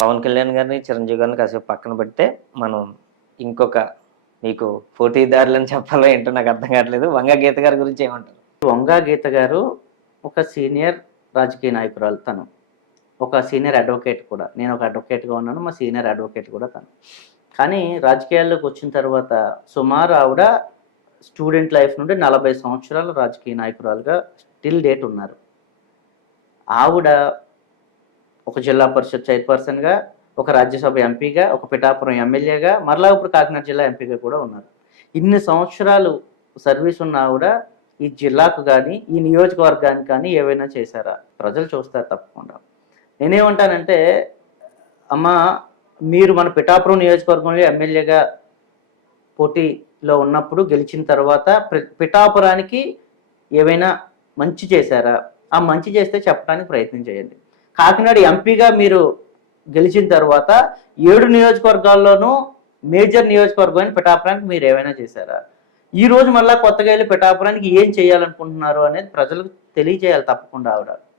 పవన్ కళ్యాణ్ గారిని చిరంజీవి గారిని కాసేపు పక్కన పెడితే మనం ఇంకొక మీకు పోటీదారులని చెప్పాలో ఏంటో నాకు అర్థం కావట్లేదు. వంగ గీత గారి గురించి ఏమంటారు? వంగా గీత గారు ఒక సీనియర్ రాజకీయ నాయకురాలు. తను ఒక సీనియర్ అడ్వకేట్ కూడా. నేను ఒక అడ్వకేట్గా ఉన్నాను, మా సీనియర్ అడ్వకేట్ కూడా తను. కానీ రాజకీయాల్లోకి వచ్చిన తర్వాత సుమారు ఆవిడ స్టూడెంట్ లైఫ్ నుండి 40 సంవత్సరాలు రాజకీయ నాయకురాలుగా స్టిల్ డేట్ ఉన్నారు. ఆవిడ ఒక జిల్లా పరిషత్ చైర్పర్సన్గా, ఒక రాజ్యసభ ఎంపీగా, ఒక పిఠాపురం ఎమ్మెల్యేగా, మరలా ఇప్పుడు కాకినాడ జిల్లా ఎంపీగా కూడా ఉన్నారు. ఇన్ని సంవత్సరాలు సర్వీస్ ఉన్న ఆవిడ ఈ జిల్లాకు కానీ ఈ నియోజకవర్గానికి కానీ ఏవైనా చేశారా? ప్రజలు చూస్తారు తప్పకుండా. నేనేమంటానంటే, అమ్మ మీరు మన పిఠాపురం నియోజకవర్గంలో ఎమ్మెల్యేగా పోటీలో ఉన్నప్పుడు గెలిచిన తర్వాత పిఠాపురానికి ఏవైనా మంచి చేశారా? ఆ మంచి చేస్తే చెప్పడానికి ప్రయత్నం చేయండి. కాకినాడ ఎంపీగా మీరు గెలిచిన తర్వాత 7 నియోజకవర్గాల్లోనూ మేజర్ నియోజకవర్గమైన పిఠాపురానికి మీరు ఏమైనా చేశారా? ఈ రోజు మళ్ళీ కొత్తగా వెళ్ళి పిఠాపురానికి ఏం చేయాలనుకుంటున్నారు అనేది ప్రజలకు తెలియజేయాలి తప్పకుండా.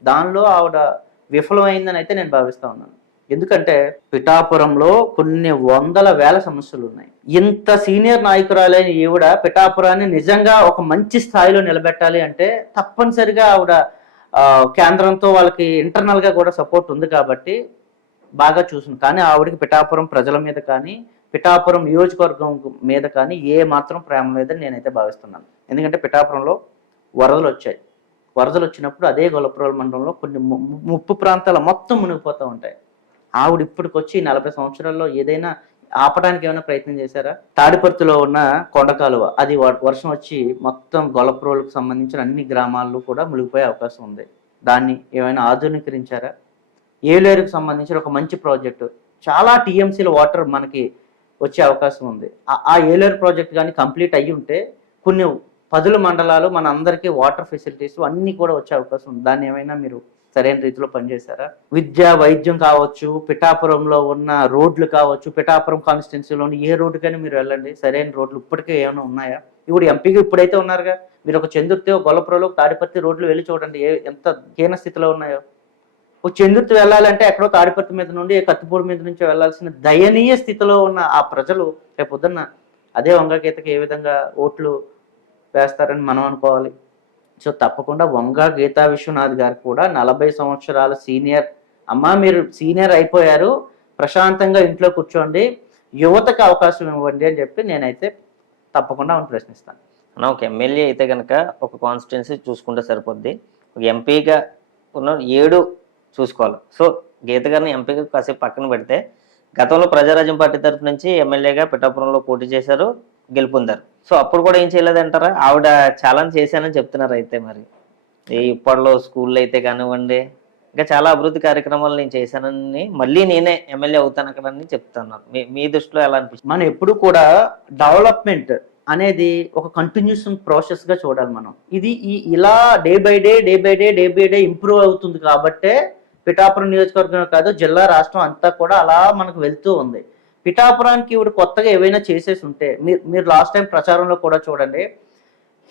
దానిలో ఆవిడ విఫలమైందని అయితే నేను భావిస్తా ఉన్నాను. ఎందుకంటే పిఠాపురంలో కొన్ని వందల వేల సమస్యలు ఉన్నాయి. ఇంత సీనియర్ నాయకురాలైన ఈవిడ పిఠాపురాన్ని నిజంగా ఒక మంచి స్థాయిలో నిలబెట్టాలి అంటే తప్పనిసరిగా ఆవిడ కేంద్రంతో వాళ్ళకి ఇంటర్నల్ గా కూడా సపోర్ట్ ఉంది కాబట్టి బాగా చూసింది. కానీ ఆవిడకి పిఠాపురం ప్రజల మీద కానీ పిఠాపురం నియోజకవర్గం మీద కానీ ఏ మాత్రం ప్రేమ లేదని నేనైతే భావిస్తున్నాను. ఎందుకంటే పిఠాపురంలో వరదలు వచ్చాయి. వరదలు వచ్చినప్పుడు అదే గొల్లపురం మండలంలో కొన్ని ముప్పు ప్రాంతాల మొత్తం మునిగిపోతూ ఉంటాయి. ఆవిడ ఇప్పటికొచ్చి 40 సంవత్సరాల్లో ఏదైనా ఆపడానికి ఏమైనా ప్రయత్నం చేశారా? తాడిపర్తిలో ఉన్న కొండకాలువ అది వర్షం వచ్చి మొత్తం గొల్లపురంకు సంబంధించిన అన్ని గ్రామాల్లో కూడా మునిగిపోయే అవకాశం ఉంది. దాన్ని ఏమైనా ఆధునీకరించారా? ఏలేరుకు సంబంధించిన ఒక మంచి ప్రాజెక్టు, చాలా టీఎంసీల వాటర్ మనకి వచ్చే అవకాశం ఉంది. ఆ ఏలేరు ప్రాజెక్ట్ కానీ కంప్లీట్ అయ్యి ఉంటే కొన్ని 10 మండలాలు మన అందరికీ వాటర్ ఫెసిలిటీస్ అన్నీ కూడా వచ్చే అవకాశం ఉంది. దాన్ని ఏమైనా మీరు సరైన రీతిలో పనిచేశారా? విద్య, వైద్యం కావచ్చు, పిఠాపురంలో ఉన్న రోడ్లు కావచ్చు, పిఠాపురం కాన్స్టిట్యున్సీలోని ఏ రోడ్డు కానీ మీరు వెళ్ళండి, సరైన రోడ్లు ఇప్పటికే ఏమైనా ఉన్నాయా? ఇప్పుడు ఎంపీగా ఇప్పుడైతే ఉన్నారుగా, మీరు ఒక చందుర్తి, గొల్లపురంలో, తాడిపత్రి రోడ్లు వెళ్ళి చూడండి ఎంత హీన స్థితిలో ఉన్నాయో. ఒక చందుర్తి వెళ్ళాలంటే ఎక్కడో తాడిపత్రి మీద నుండి కత్తిపూడి మీద నుంచి వెళ్లాల్సిన దయనీయ స్థితిలో ఉన్న ఆ ప్రజలు రేపు పొద్దున్న అదే వంగ గీతకి ఏ విధంగా ఓట్లు వేస్తారని మనం అనుకోవాలి. సో తప్పకుండా వంగ గీతా విశ్వనాథ్ గారు కూడా 40 సంవత్సరాల సీనియర్. అమ్మ మీరు సీనియర్ అయిపోయారు, ప్రశాంతంగా ఇంట్లో కూర్చోండి, యువతకు అవకాశం ఇవ్వండి అని చెప్పి నేనైతే తప్పకుండా ప్రశ్నిస్తాను. అన్న ఒక ఎమ్మెల్యే అయితే కనుక ఒక కాన్స్టిట్యున్సీ చూసుకుంటే సరిపోద్ది. ఒక ఎంపీగా ఉన్న 7 చూసుకోవాలి. సో గీత గారిని ఎంపీగా కాసేపు పక్కన పెడితే గతంలో ప్రజారాజ్యం పార్టీ తరఫు నుంచి ఎమ్మెల్యేగా పిఠాపురంలో పోటీ చేశారు, గెలుపొందారు. సో అప్పుడు కూడా ఏం చేయలేదంటారా? ఆవిడ ఛాలెంజ్ చేశానని చెప్తున్నారు. అయితే మరి ఇప్పట్లో స్కూల్లో అయితే కానివ్వండి, ఇంకా చాలా అభివృద్ధి కార్యక్రమాలు నేను చేశానని, మళ్ళీ నేనే ఎమ్మెల్యే అవుతాను అక్కడ అని చెప్తున్నారు. మీ దృష్టిలో ఎలా అనిపిస్తుంది? మనం ఎప్పుడు కూడా డెవలప్మెంట్ అనేది ఒక కంటిన్యూస్ ప్రాసెస్ గా చూడాలి మనం. ఇది ఇలా డే బై డే ఇంప్రూవ్ అవుతుంది కాబట్టే పిఠాపురం నియోజకవర్గం కాదు, జిల్లా, రాష్ట్రం అంతా కూడా అలా మనకు వెళ్తూ ఉంది. పిఠాపురానికి ఇవి కొత్తగా ఏవైనా చేసేసి ఉంటే, మీరు లాస్ట్ టైం ప్రచారంలో కూడా చూడండి,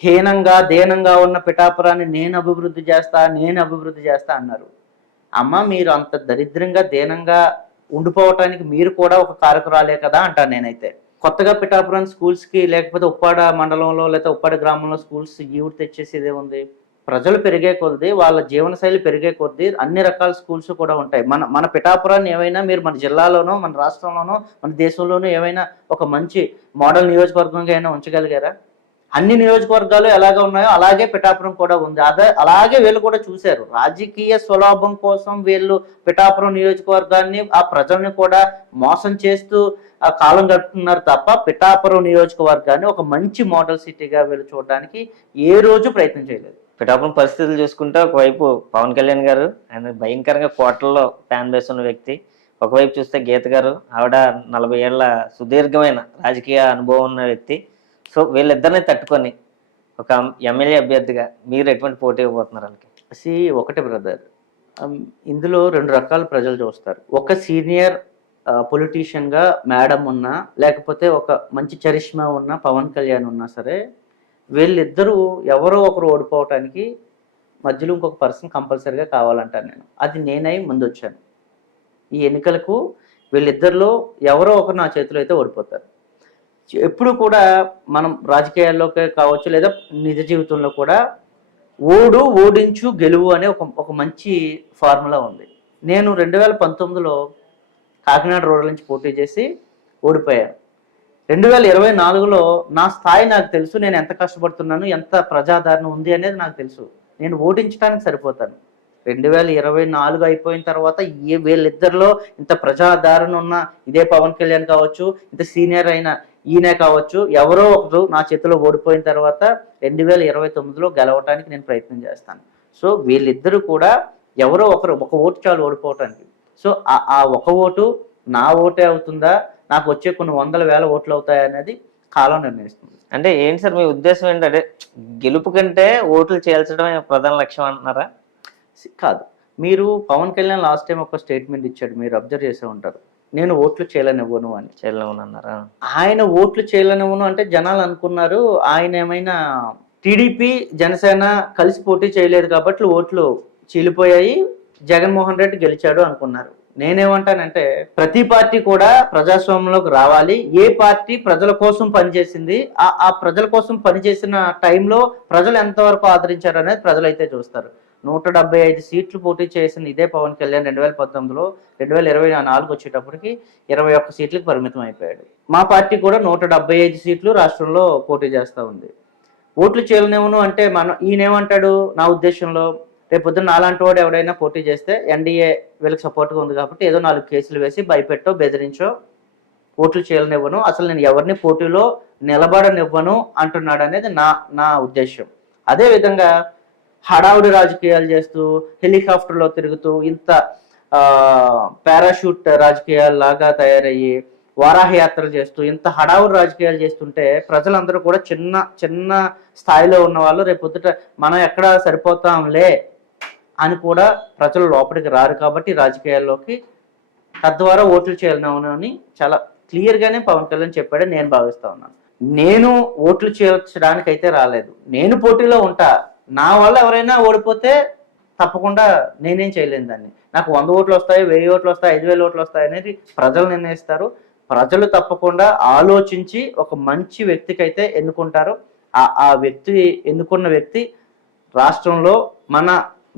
హీనంగా దేనంగా ఉన్న పిఠాపురాన్ని నేను అభివృద్ధి చేస్తా అన్నారు. అమ్మ మీరు అంత దరిద్రంగా దేనంగా ఉండిపోవటానికి మీరు కూడా ఒక కారకురాలే కదా అంటాను నేనైతే. కొత్తగా పిఠాపురం స్కూల్స్కి లేకపోతే ఉప్పాడ మండలంలో లేకపోతే ఉప్పాడ గ్రామంలో స్కూల్స్ ఈవిడ తెచ్చేసేదే ఉంది. ప్రజలు పెరిగే కొద్దీ, వాళ్ళ జీవనశైలి పెరిగే కొద్దీ అన్ని రకాల స్కూల్స్ కూడా ఉంటాయి. మన పిఠాపురాన్ని ఏమైనా మీరు మన జిల్లాలోనో, మన రాష్ట్రంలోనో, మన దేశంలోనో ఏమైనా ఒక మంచి మోడల్ నియోజకవర్గంగా అయినా ఉంచగలిగారా? అన్ని నియోజకవర్గాలు ఎలాగ ఉన్నాయో అలాగే పిఠాపురం కూడా ఉంది. అలాగే వీళ్ళు కూడా చూశారు. రాజకీయ స్వలాభం కోసం వీళ్ళు పిఠాపురం నియోజకవర్గాన్ని, ఆ ప్రజల్ని కూడా మోసం చేస్తూ ఆ కాలం గడుపుతున్నారు తప్ప పిఠాపురం నియోజకవర్గాన్ని ఒక మంచి మోడల్ సిటీగా వీళ్ళు చూడడానికి ఏ రోజు ప్రయత్నం చేయలేదు. పిఠాపురం పరిస్థితులు చూసుకుంటే ఒకవైపు పవన్ కళ్యాణ్ గారు, ఆయన భయంకరంగా కోటల్లో ఫ్యాన్ బేస్ ఉన్న వ్యక్తి. ఒకవైపు చూస్తే గీత గారు, ఆవిడ 40 ఏళ్ల సుదీర్ఘమైన రాజకీయ అనుభవం ఉన్న వ్యక్తి. సో వీళ్ళిద్దరిని తట్టుకొని ఒక ఎమ్మెల్యే అభ్యర్థిగా మీరు ఎటువంటి పోటీ ఇవ్వబోతున్నారు? వాళ్ళకి ఒకటే బ్రదర్, ఇందులో 2 రకాల ప్రజలు చూస్తారు. ఒక సీనియర్ పొలిటీషియన్గా మేడం ఉన్నా, లేకపోతే ఒక మంచి చరిష్మా ఉన్న పవన్ కళ్యాణ్ ఉన్నా సరే, వీళ్ళిద్దరూ ఎవరో ఒకరు ఓడిపోవటానికి మధ్యలో ఇంకొక పర్సన్ కంపల్సరీగా కావాలంటాను నేను. అది నేనై ముందు వచ్చాను. ఈ ఎన్నికలకు వీళ్ళిద్దరిలో ఎవరో ఒకరు నా చేతిలో అయితే ఓడిపోతారు. ఎప్పుడు కూడా మనం రాజకీయాల్లోకే కావచ్చు లేదా నిజ జీవితంలో కూడా ఓడించు గెలువు అనే ఒక మంచి ఫార్ములా ఉంది. నేను 2019లో కాకినాడ రూరల్ నుంచి పోటీ చేసి ఓడిపోయాను. 2024లో నా స్థాయి నాకు తెలుసు, నేను ఎంత కష్టపడుతున్నాను, ఎంత ప్రజాదరణ ఉంది అనేది నాకు తెలుసు. నేను ఓడించడానికి సరిపోతాను. 2024 అయిపోయిన తర్వాత వీళ్ళిద్దరిలో ఇంత ప్రజాదరణ ఉన్న ఇదే పవన్ కళ్యాణ్ కావచ్చు, ఇంత సీనియర్ అయిన ఈయనే కావచ్చు, ఎవరో ఒకరు నా చేతిలో ఓడిపోయిన తర్వాత 2029లో గెలవటానికి నేను ప్రయత్నం చేస్తాను. సో వీళ్ళిద్దరూ కూడా ఎవరో ఒకరు, ఒక ఓటు చాలు ఓడిపోవటానికి. సో ఆ ఒక ఓటు నా ఓటే అవుతుందా, నాకు వచ్చే కొన్ని వందల వేల ఓట్లు అవుతాయి అనేది కాలం నిర్ణయిస్తుంది. అంటే ఏంటి సార్ మీ ఉద్దేశం ఏంటంటే గెలుపు కంటే ఓట్లు చేల్చడమే ప్రధాన లక్ష్యం అంటున్నారా? కాదు, మీరు పవన్ కళ్యాణ్ లాస్ట్ టైం ఒక స్టేట్మెంట్ ఇచ్చాడు, మీరు అబ్జర్వ్ చేసే ఉంటారు, నేను ఓట్లు చేయలేనివ్వను అని. చేయలేమన్నారా? ఆయన ఓట్లు చేయలేనివ్వను అంటే జనాలు అనుకున్నారు ఆయన ఏమైనా టీడీపీ జనసేన కలిసి పోటీ చేయలేదు కాబట్టి ఓట్లు చీలిపోయాయి, జగన్మోహన్ రెడ్డి గెలిచాడు అనుకున్నారు. నేనేమంటానంటే ప్రతి పార్టీ కూడా ప్రజాస్వామ్యంలోకి రావాలి. ఏ పార్టీ ప్రజల కోసం పనిచేసింది, ఆ ప్రజల కోసం పనిచేసిన టైంలో ప్రజలు ఎంతవరకు ఆదరించారు అనేది ప్రజలైతే చూస్తారు. 175 సీట్లు పోటీ చేసిన ఇదే పవన్ కళ్యాణ్ 2019లో 2024 వచ్చేటప్పటికి 21 సీట్లకు పరిమితం అయిపోయాడు. మా పార్టీ కూడా 175 సీట్లు రాష్ట్రంలో పోటీ చేస్తూ ఉంది. ఓట్లు చేయలేనివ్వను అంటే ఈయనేమంటాడు, నా ఉద్దేశంలో రేపు పొద్దున్న నాలాంటి వాడు ఎవడైనా పోటీ చేస్తే ఎన్డీఏ వీళ్ళకి సపోర్ట్గా ఉంది కాబట్టి ఏదో 4 కేసులు వేసి భయపెట్టో బెదిరించో ఓట్లు చేయలేనివ్వను, అసలు నేను ఎవరిని పోటీలో నిలబడనివ్వను అంటున్నాడు అనేది నా ఉద్దేశం. అదేవిధంగా హడావుడి రాజకీయాలు చేస్తూ హెలికాప్టర్లో తిరుగుతూ ఇంత పారాషూట్ రాజకీయాల్లాగా తయారయ్యి వారాహయాత్రలు చేస్తూ ఇంత హడావుడి రాజకీయాలు చేస్తుంటే ప్రజలందరూ కూడా చిన్న స్థాయిలో ఉన్న వాళ్ళు రేపొద్దుట మనం ఎక్కడ సరిపోతాంలే అని కూడా ప్రజలు లోపలికి రారు కాబట్టి రాజకీయాల్లోకి తద్వారా ఓట్లు చేయాలను అని చాలా క్లియర్గానే పవన్ కళ్యాణ్ చెప్పాడని నేను భావిస్తా ఉన్నాను. నేను ఓట్లు చేర్చడానికి అయితే రాలేదు, నేను పోటీలో ఉంటా. నా వల్ల ఎవరైనా ఓడిపోతే తప్పకుండా నేనేం చేయలేను దాన్ని. నాకు 100 ఓట్లు వస్తాయి, 1000 ఓట్లు వస్తాయి, 5000 ఓట్లు వస్తాయి అనేది ప్రజలు నిర్ణయిస్తారు. ప్రజలు తప్పకుండా ఆలోచించి ఒక మంచి వ్యక్తికి అయితే ఎన్నుకుంటారు. ఆ వ్యక్తి ఎన్నుకున్న వ్యక్తి రాష్ట్రంలో మన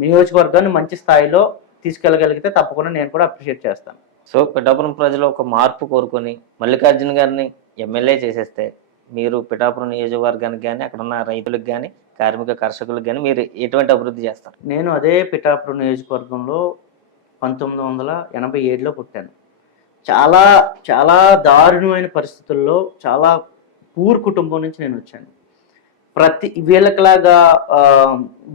నియోజకవర్గాన్ని మంచి స్థాయిలో తీసుకెళ్ళగలిగితే తప్పకుండా నేను కూడా అప్రిషియేట్ చేస్తాను. సో పిఠాపురం ప్రజలు ఒక మార్పు కోరుకొని మల్లికార్జున గారిని ఎమ్మెల్యే చేసేస్తే మీరు పిఠాపురం నియోజకవర్గానికి కానీ అక్కడ ఉన్న రైతులకు కానీ కార్మిక కర్షకులకు కానీ మీరు ఎటువంటి అభివృద్ధి చేస్తారు? నేను అదే పిఠాపురం నియోజకవర్గంలో 1987లో పుట్టాను. చాలా చాలా దారుణమైన పరిస్థితుల్లో చాలా పూర్ కుటుంబం నుంచి నేను వచ్చాను. వీళ్ళకిలాగా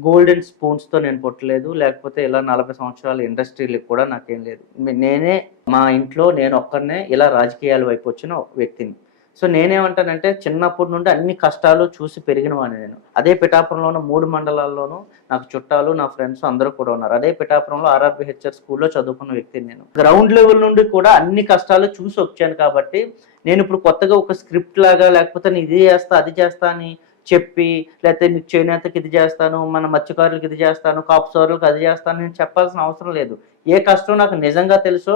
గోల్డెన్ స్పూన్స్తో నేను పుట్టలేదు, లేకపోతే ఇలా 40 సంవత్సరాల ఇండస్ట్రీలకు కూడా నాకేం లేదు. నేనే మా ఇంట్లో నేను ఒక్కరినే ఇలా రాజకీయాల వైపు వచ్చిన వ్యక్తిని. సో నేనేమంటానంటే చిన్నప్పటి నుండి అన్ని కష్టాలు చూసి పెరిగిన వాడిని నేను. అదే పిఠాపురంలోనూ 3 మండలాల్లోనూ నాకు చుట్టాలు, నా ఫ్రెండ్స్ అందరూ కూడా ఉన్నారు. అదే పిఠాపురంలో ఆర్ఆర్బిహెచ్ఆర్ స్కూల్లో చదువుకున్న వ్యక్తిని నేను. గ్రౌండ్ లెవెల్ నుండి కూడా అన్ని కష్టాలు చూసి వచ్చాను కాబట్టి నేను ఇప్పుడు కొత్తగా ఒక స్క్రిప్ట్ లాగా లేకపోతే నేను ఇది చేస్తా అది చేస్తా అని చెప్పి, లేకపోతే నీకు చేనేతకి ఇది చేస్తాను, మన మత్స్యకారులకు ఇది చేస్తాను, కాపు సోదరులకు అది చేస్తాను నేను చెప్పాల్సిన అవసరం లేదు. ఏ కష్టం నాకు నిజంగా తెలుసో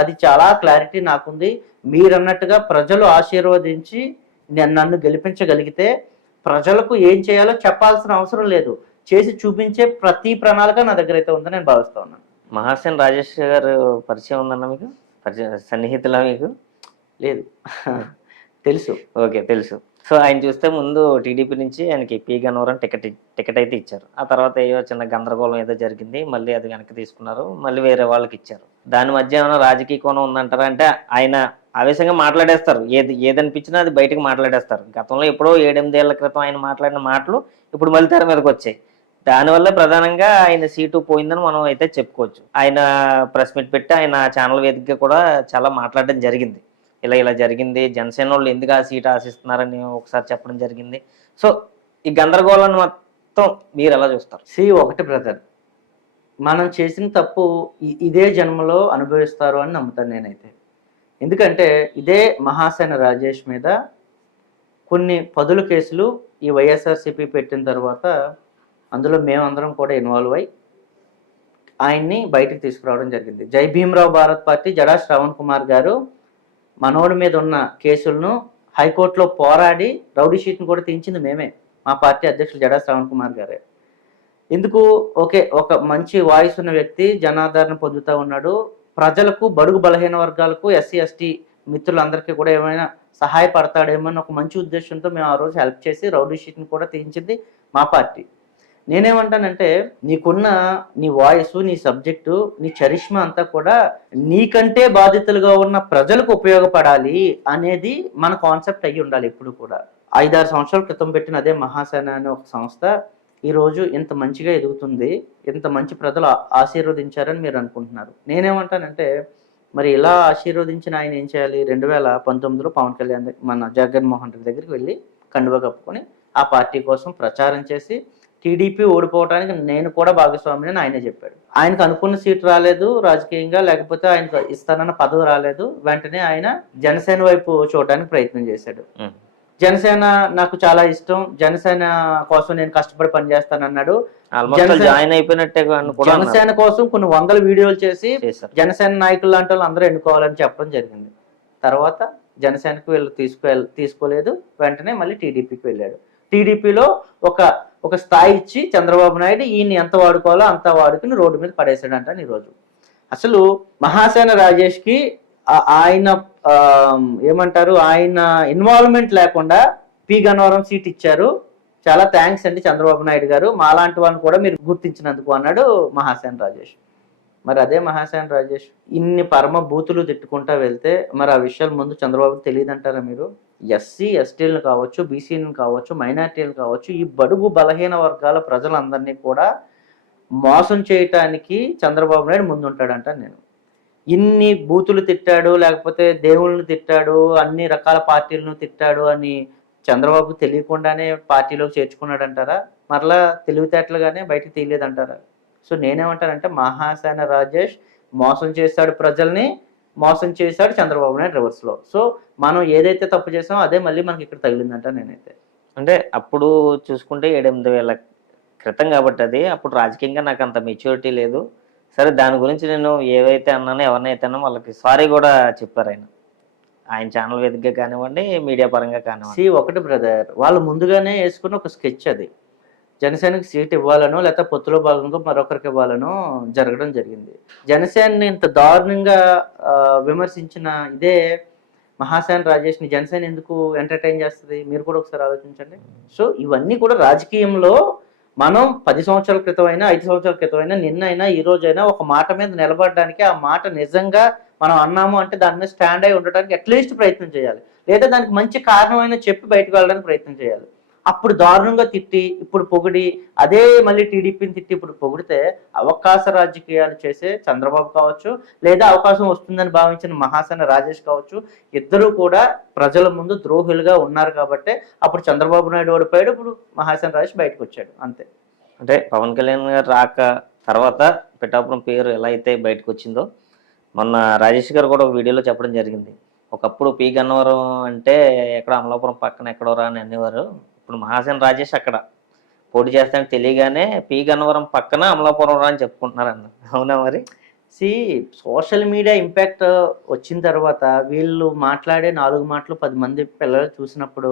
అది చాలా క్లారిటీ నాకుంది. మీరన్నట్టుగా ప్రజలు ఆశీర్వదించి నన్ను గెలిపించగలిగితే ప్రజలకు ఏం చేయాలో చెప్పాల్సిన అవసరం లేదు, చేసి చూపించే ప్రతి ప్రణాళిక నా దగ్గర అయితే ఉందని నేను భావిస్తా ఉన్నాను. మహాసేన్ రాజేష్ గారు పరిచయం ఉందన్న మీకు? సన్నిహితులా మీకు? లేదు, తెలుసు. ఓకే, తెలుసు. సో ఆయన చూస్తే ముందు టీడీపీ నుంచి ఆయనకి పి గన్నవరం టికెట్ అయితే ఇచ్చారు. ఆ తర్వాత ఏదో చిన్న గందరగోళం ఏదో జరిగింది, మళ్ళీ అది వెనక్కి తీసుకున్నారు, మళ్ళీ వేరే వాళ్ళకి ఇచ్చారు. దాని మధ్య ఏమైనా రాజకీయ కోణం ఉందంటారా? అంటే ఆయన ఆవేశంగా మాట్లాడేస్తారు, ఏదనిపించినా అది బయటకు మాట్లాడేస్తారు. గతంలో ఎప్పుడో 7-8 ఏళ్ల క్రితం ఆయన మాట్లాడిన మాటలు ఇప్పుడు మళ్ళీ తెర మీదకి వచ్చాయి. దానివల్ల ప్రధానంగా ఆయన సీటు పోయిందని మనం అయితే చెప్పుకోవచ్చు. ఆయన ప్రెస్ మీట్ పెట్టి ఆయన ఛానల్ వేదికగా కూడా చాలా మాట్లాడడం జరిగింది. ఇలా జరిగింది, జనసేన వాళ్ళు ఎందుకు ఆ సీట్ ఆశిస్తున్నారని ఒకసారి చెప్పడం జరిగింది. సో ఈ గందరగోళాన్ని మొత్తం మీరు ఎలా చూస్తారు? ఒకటి బ్రదర్, మనం చేసిన తప్పు ఇదే జన్మలో అనుభవిస్తారు అని నమ్ముతాను నేనైతే. ఎందుకంటే ఇదే మహాసేన రాజేష్ మీద కొన్ని పదుల కేసులు ఈ వైఎస్ఆర్సీపీ పెట్టిన తర్వాత అందులో మేమందరం కూడా ఇన్వాల్వ్ అయ్యి ఆయన్ని బయటకు తీసుకురావడం జరిగింది. జై భీమరావు భారత్ పార్టీ జడా శ్రవణ్ కుమార్ గారు మనోడి మీద ఉన్న కేసులను హైకోర్టులో పోరాడి రౌడీ షీట్ను కూడా తీయించింది మేమే, మా పార్టీ అధ్యక్షులు జడా శ్రవణ్ కుమార్ గారే. ఎందుకు? ఓకే, ఒక మంచి వాయిస్ ఉన్న వ్యక్తి జనాదరణ పొందుతూ ఉన్నాడు, ప్రజలకు బడుగు బలహీన వర్గాలకు ఎస్సీ ఎస్టీ మిత్రులందరికీ కూడా ఏమైనా సహాయపడతాడేమో అని ఒక మంచి ఉద్దేశంతో మేము ఆ రోజు హెల్ప్ చేసి రౌడీ షీట్ని కూడా తీయించింది మా పార్టీ. నేనేమంటానంటే నీకున్న నీ వాయిస్, నీ సబ్జెక్టు, నీ చరిష్మా అంతా కూడా నీకంటే బాధితులుగా ఉన్న ప్రజలకు ఉపయోగపడాలి అనేది మన కాన్సెప్ట్ అయ్యి ఉండాలి ఎప్పుడు కూడా. 5-6 సంవత్సరాల క్రితం పెట్టిన అదే మహాసేన అనే ఒక సంస్థ ఈరోజు ఇంత మంచిగా ఎదుగుతుంది, ఇంత మంచి ప్రజలు ఆశీర్వదించారని మీరు అనుకుంటున్నారు. నేనేమంటానంటే మరి ఇలా ఆశీర్వదించిన ఆయన ఏం చేయాలి? 2019లో పవన్ కళ్యాణ్ మన జగన్మోహన్ రెడ్డి దగ్గరికి వెళ్ళి కండువా కప్పుకొని ఆ పార్టీ కోసం ప్రచారం చేసి టీడీపీ ఓడిపోవడానికి నేను కూడా భాగస్వామిని అని ఆయనే చెప్పాడు. ఆయనకు అనుకున్న సీట్ రాలేదు రాజకీయంగా, లేకపోతే ఆయనకు ఇస్తానన్న పదవి రాలేదు. వెంటనే ఆయన జనసేన వైపు చూడడానికి ప్రయత్నం చేశాడు. జనసేన నాకు చాలా ఇష్టం, జనసేన కోసం నేను కష్టపడి పనిచేస్తానన్నాడు. జాయిన్ అయిపోయినట్టే. జనసేన కోసం కొన్ని 100 వీడియోలు చేసి జనసేన నాయకులు లాంటి వాళ్ళు అందరూ ఎన్నుకోవాలని చెప్పడం జరిగింది. తర్వాత జనసేనకు వీళ్ళు తీసుకోలేదు, వెంటనే మళ్ళీ టీడీపీకి వెళ్ళాడు. టీడీపీలో ఒక స్థాయి ఇచ్చి చంద్రబాబు నాయుడు ఈయన ఎంత వాడుకోవాలో అంత వాడుకుని రోడ్డు మీద పడేసాడు అంటాను ఈరోజు. అసలు మహాసేన రాజేష్కి ఆయన ఏమంటారు, ఆయన ఇన్వాల్వ్మెంట్ లేకుండా పి గన్నవరం సీట్ ఇచ్చారు, చాలా థ్యాంక్స్ అండి చంద్రబాబు నాయుడు గారు, మాలాంటి వాళ్ళని కూడా మీరు గుర్తించినందుకు అన్నాడు మహాసేన రాజేష్. మరి అదే మహాసేన రాజేష్ ఇన్ని పరమ బూతులు తిట్టుకుంటా వెళ్తే మరి ఆ విషయాలు ముందు చంద్రబాబుకి తెలియదంటారా మీరు? ఎస్సీ ఎస్టీలను కావచ్చు, బీసీలను కావచ్చు, మైనార్టీలను కావచ్చు, ఈ బడుగు బలహీన వర్గాల ప్రజలందరినీ కూడా మోసం చేయటానికి చంద్రబాబు నాయుడు ముందుంటాడంట. నేను ఇన్ని బూతులు తిట్టాడు, లేకపోతే దేవుళ్ళను తిట్టాడు, అన్ని రకాల పార్టీలను తిట్టాడు అని చంద్రబాబు తెలియకుండానే పార్టీలోకి చేర్చుకున్నాడు అంటారా? మరలా తెలివితేటలుగానే బయటకు తీయలేదంటారా? సో నేనేమంటానంటే మహాసేన రాజేష్ మోసం చేశాడు, ప్రజల్ని మోసం చేశాడు చంద్రబాబు నాయుడు రివర్స్లో. సో మనం ఏదైతే తప్పు చేసామో అదే మళ్ళీ మనకి ఇక్కడ తగిలిందంట. నేనైతే అంటే అప్పుడు చూసుకుంటే 7-8 వేల క్రితం కాబట్టి అది అప్పుడు రాజకీయంగా నాకు అంత మెచ్యూరిటీ లేదు. సరే దాని గురించి నేను ఏవైతే అన్నానో ఎవరినైతే అన్నా వాళ్ళకి సారీ కూడా చెప్పారు ఆయన ఛానల్ వేదికగా కానివ్వండి, మీడియా పరంగా కానివ్వండి. ఒకటి బ్రదర్, వాళ్ళు ముందుగానే వేసుకున్న ఒక స్కెచ్ అది, జనసేనకి సీట్ ఇవ్వాలనో లేకపోతే పొత్తులో భాగంగా మరొకరికి ఇవ్వాలనో జరగడం జరిగింది. జనసేనని ఇంత దారుణంగా విమర్శించిన ఇదే మహాసేన రాజేష్ని జనసేన ఎందుకు ఎంటర్టైన్ చేస్తుంది? మీరు కూడా ఒకసారి ఆలోచించండి. సో ఇవన్నీ కూడా రాజకీయంలో మనం 10 సంవత్సరాల క్రితం అయినా, 5 సంవత్సరాల క్రితం అయినా, నిన్నైనా, ఈ రోజైనా ఒక మాట మీద నిలబడడానికి, ఆ మాట నిజంగా మనం అన్నాము అంటే దాని మీద స్టాండ్ అయి ఉండడానికి అట్లీస్ట్ ప్రయత్నం చేయాలి, లేదా దానికి మంచి కారణమైనా చెప్పి బయటకు వెళ్ళడానికి ప్రయత్నం చేయాలి. అప్పుడు దారుణంగా తిట్టి ఇప్పుడు పొగిడి, అదే మళ్ళీ టీడీపీని తిట్టి ఇప్పుడు పొగిడితే అవకాశ రాజకీయాలు చేసే చంద్రబాబు కావచ్చు, లేదా అవకాశం వస్తుందని భావించిన మహాసేన రాజేష్ కావచ్చు, ఇద్దరూ కూడా ప్రజల ముందు ద్రోహులుగా ఉన్నారు. కాబట్టి అప్పుడు చంద్రబాబు నాయుడు ఓడిపోయాడు, ఇప్పుడు మహాసేన రాజేష్ బయటకు వచ్చాడు, అంతే. అంటే పవన్ కళ్యాణ్ గారు రాక తర్వాత పిఠాపురం పేరు ఎలా అయితే బయటకు వచ్చిందో మొన్న రాజేష్ గారు కూడా ఒక వీడియోలో చెప్పడం జరిగింది. ఒకప్పుడు పి గన్నవరం అంటే ఎక్కడ అమలాపురం పక్కన ఎక్కడోరా అని అనేవారు, ఇప్పుడు మహాసేన రాజేష్ అక్కడ పోటీ చేస్తానని తెలియగానే పి గన్నవరం పక్కన అమలాపురం అని చెప్పుకుంటున్నారు అన్న. అవునా? మరి సోషల్ మీడియా ఇంపాక్ట్ వచ్చిన తర్వాత వీళ్ళు మాట్లాడే 4 మాటలు 10 మంది పిల్లలు చూసినప్పుడు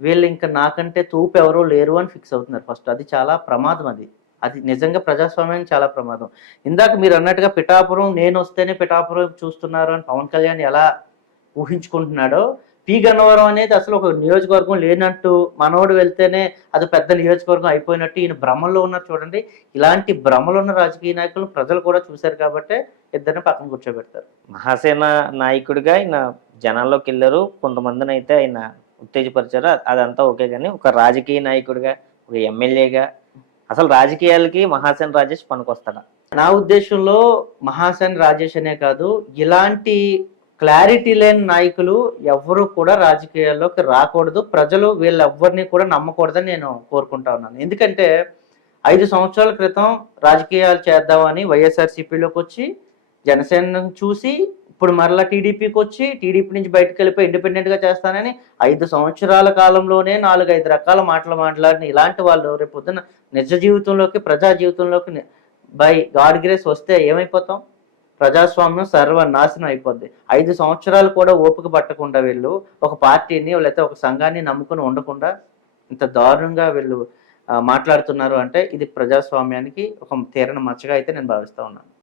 వీళ్ళు ఇంకా నాకంటే తూపు ఎవరో లేరు అని ఫిక్స్ అవుతున్నారు ఫస్ట్. అది చాలా ప్రమాదం. అది నిజంగా ప్రజాస్వామ్యం చాలా ప్రమాదం. ఇందాక మీరు అన్నట్టుగా పిఠాపురం నేను వస్తేనే పిఠాపురం చూస్తున్నారు అని పవన్ కళ్యాణ్ ఎలా ఊహించుకుంటున్నాడో, పి గన్నవరం అనేది అసలు ఒక నియోజకవర్గం లేనట్టు, మనోడు వెళ్తేనే అది పెద్ద నియోజకవర్గం అయిపోయినట్టు ఈయన భ్రమల్లో ఉన్నారు. చూడండి, ఇలాంటి భ్రమలో ఉన్న రాజకీయ నాయకులు ప్రజలు కూడా చూశారు కాబట్టి ఇద్దరిని పక్కన కూర్చోబెడతారు. మహాసేన నాయకుడిగా ఆయన జనాల్లోకి వెళ్ళారు, కొంతమందిని అయితే ఆయన ఉత్తేజపరిచారు, అదంతా ఓకే. కానీ ఒక రాజకీయ నాయకుడిగా, ఒక ఎమ్మెల్యేగా అసలు రాజకీయాలకి మహాసేన రాజేష్ పనికొస్తాడా? నా ఉద్దేశంలో మహాసేన రాజేష్ అనే కాదు, ఇలాంటి క్లారిటీ లేని నాయకులు ఎవరు కూడా రాజకీయాల్లోకి రాకూడదు. ప్రజలు వీళ్ళెవ్వరిని కూడా నమ్మకూడదని నేను కోరుకుంటా ఉన్నాను. ఎందుకంటే 5 సంవత్సరాల క్రితం రాజకీయాలు చేద్దామని వైఎస్ఆర్సీపీలోకి వచ్చి జనసేన చూసి ఇప్పుడు మరలా టీడీపీకి వచ్చి టీడీపీ నుంచి బయటకు వెళ్ళిపోయి ఇండిపెండెంట్గా చేస్తానని 5 సంవత్సరాల కాలంలోనే 4-5 రకాల మాటలు మాట్లాడిన ఇలాంటి వాళ్ళు రేపు పొద్దున నిజ జీవితంలోకి, ప్రజా జీవితంలోకి బై గాడ్ గ్రేస్ వస్తే ఏమైపోతాం, ప్రజాస్వామ్యం సర్వనాశనం అయిపోద్ది. 5 సంవత్సరాలు కూడా ఓపిక పట్టకుండా వీళ్ళు ఒక పార్టీని లేకపోతే ఒక సంఘాన్ని నమ్ముకుని ఉండకుండా ఇంత దారుణంగా వీళ్ళు మాట్లాడుతున్నారు అంటే ఇది ప్రజాస్వామ్యానికి ఒక తీరని మచ్చగా అయితే నేను భావిస్తా ఉన్నాను.